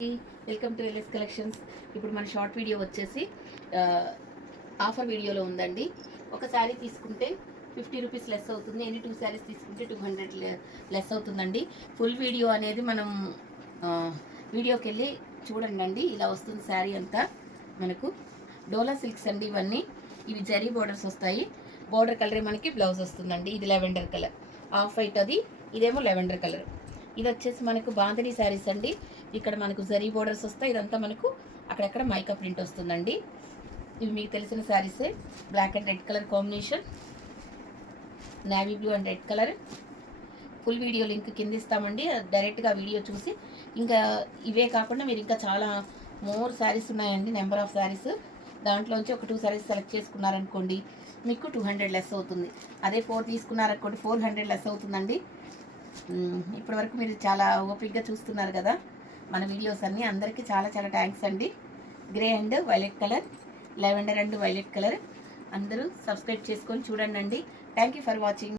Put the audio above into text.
Welcome to LS collections. ఇప్పుడు మన short video వచ్చేసి ఆఫర్ వీడియోలో ఉందండి. ఒక శారీ తీసుకుంటే 50 రూపీస్ లెస్ అవుతుంది. ఎన్ని 2 శారీస్ తీసుకుంటే 200 లెస్ అవుతుందండి. ఫుల్ వీడియో అనేది మనం వీడియోకి వెళ్ళి చూడండి. ఇలా వస్తుంది శారీ అంతా. మనకు డోలా సిల్క్స్ అండి ఇవన్నీ. ఇవి జరీ బోర్డర్స్ వస్తాయి. బోర్డర్ కలరే మనకి బ్లౌజ్ వస్తుందండి. ఇది లెవెండర్ కలర్, ఆఫ్ వైట్ అది, ఇదేమో లెవెండర్ కలర్. ఇది వచ్చేసి మనకు బాంధనీ శారీస్ అండి. ఇక్కడ మనకు జరీ బోర్డర్స్ వస్తాయి. ఇదంతా మనకు అక్కడక్కడ మైకా ప్రింట్ వస్తుందండి. ఇవి మీకు తెలిసిన శారీసే. Black and red colour combination, navy blue and red colour. Full video link కింద ఇస్తామండి. డైరెక్ట్గా వీడియో చూసి, ఇంకా ఇవే కాకుండా మీరు ఇంకా చాలా మోర్ శారీస్ ఉన్నాయండి, నెంబర్ ఆఫ్ శారీస్. దాంట్లోంచి ఒక 2 శారీస్ సెలెక్ట్ చేసుకున్నారనుకోండి, మీకు 200 లెస్ అవుతుంది. అదే 4 తీసుకున్నారనుకోండి, 400 లెస్ అవుతుందండి. ఇప్పటివరకు మీరు చాలా ఓపిక్గా చూస్తున్నారు కదా మన వీడియోస్ అన్నీ. అందరికీ చాలా చాలా థ్యాంక్స్ అండి. Grey and violet colour, lavender and violet colour. అందరూ సబ్స్క్రైబ్ చేసుకొని చూడండి. Thank you for watching.